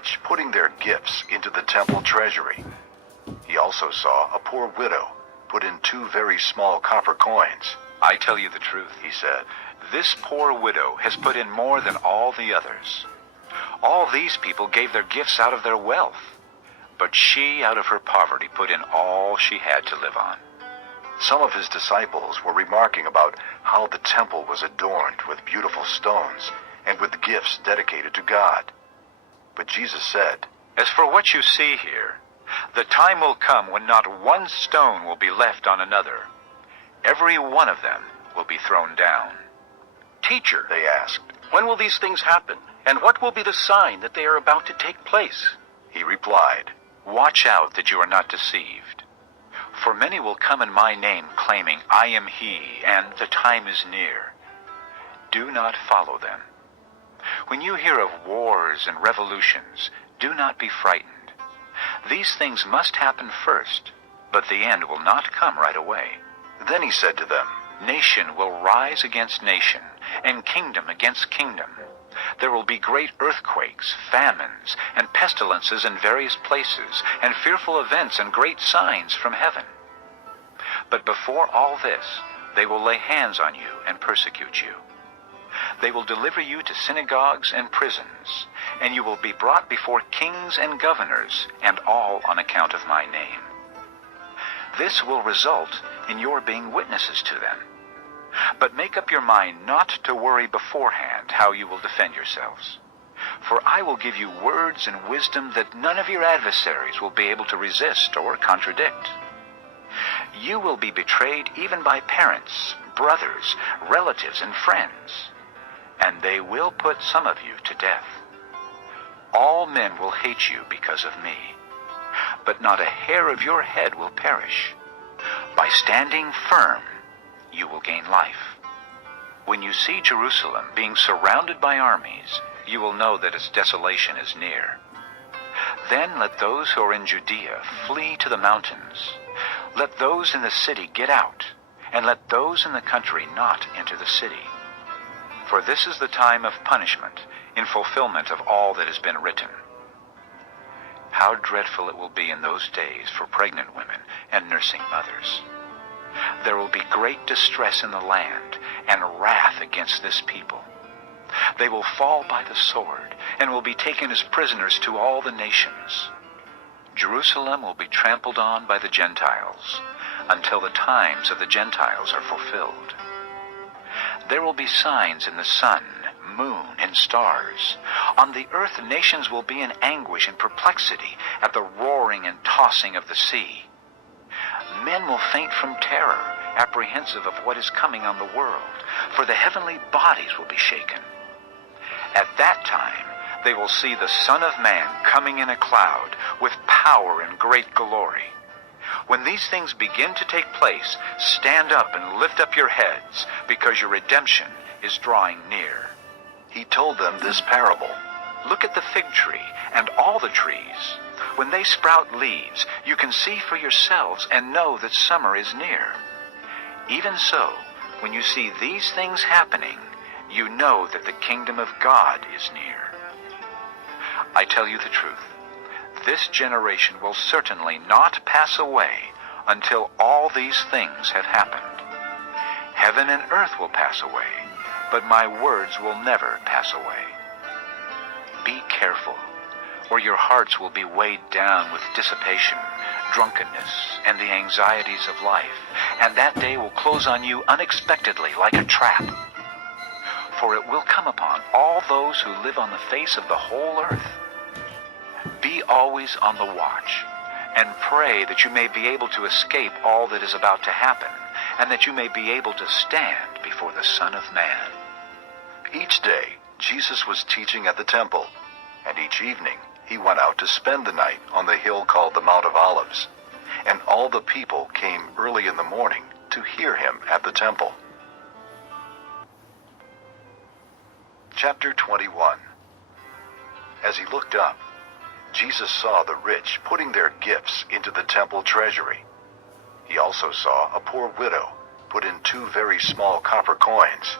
rich putting their gifts into the temple treasury. He also saw a poor widow put in 2 very small copper coins. I tell you the truth, he said, this poor widow has put in more than all the others. All these people gave their gifts out of their wealth, but she, out of her poverty, put in all she had to live on. Some of his disciples were remarking about how the temple was adorned with beautiful stones and with gifts dedicated to God. But Jesus said, As for what you see here, the time will come when not one stone will be left on another. Every one of them will be thrown down. Teacher, they asked. when will these things happen? And what will be the sign that they are about to take place? He replied, Watch out that you are not deceived. For many will come in my name, claiming, I am he, and the time is near. Do not follow them. When you hear of wars and revolutions, do not be frightened. These things must happen first, but the end will not come right away. Then he said to them, Nation will rise against nation, and kingdom against kingdom. There will be great earthquakes, famines, and pestilences in various places, and fearful events and great signs from heaven. But before all this, they will lay hands on you and persecute you. They will deliver you to synagogues and prisons, and you will be brought before kings and governors, and all on account of my name. This will result in your being witnesses to them. But make up your mind not to worry beforehand how you will defend yourselves. For I will give you words and wisdom that none of your adversaries will be able to resist or contradict. You will be betrayed even by parents, brothers, relatives, and friends, and they will put some of you to death. All men will hate you because of me, but not a hair of your head will perish. By standing firm, you will gain life. When you see Jerusalem being surrounded by armies, you will know that its desolation is near. Then let those who are in Judea flee to the mountains. Let those in the city get out, and let those in the country not enter the city. For this is the time of punishment, in fulfillment of all that has been written. How dreadful it will be in those days for pregnant women and nursing mothers. There will be great distress in the land, and wrath against this people. They will fall by the sword, and will be taken as prisoners to all the nations. Jerusalem will be trampled on by the Gentiles, until the times of the Gentiles are fulfilled. There will be signs in the sun, moon, and stars. On the earth nations will be in anguish and perplexity at the roaring and tossing of the sea. Men will faint from terror, apprehensive of what is coming on the world, for the heavenly bodies will be shaken. At that time they will see the Son of Man coming in a cloud with power and great glory. When these things begin to take place, stand up and lift up your heads, because your redemption is drawing near. He told them this parable. Look at the fig tree and all the trees. When they sprout leaves, you can see for yourselves and know that summer is near. Even so, when you see these things happening, you know that the kingdom of God is near. I tell you the truth, this generation will certainly not pass away until all these things have happened. Heaven and earth will pass away, but my words will never pass away. Be careful, or your hearts will be weighed down with dissipation, drunkenness, and the anxieties of life, and that day will close on you unexpectedly like a trap. For it will come upon all those who live on the face of the whole earth. Be always on the watch, and pray that you may be able to escape all that is about to happen, and that you may be able to stand before the Son of Man. Each day, Jesus was teaching at the temple, and each evening he went out to spend the night on the hill called the Mount of Olives, and all the people came early in the morning to hear him at the temple. Chapter 21. As he looked up, Jesus saw the rich putting their gifts into the temple treasury. He also saw a poor widow put in 2 very small copper coins.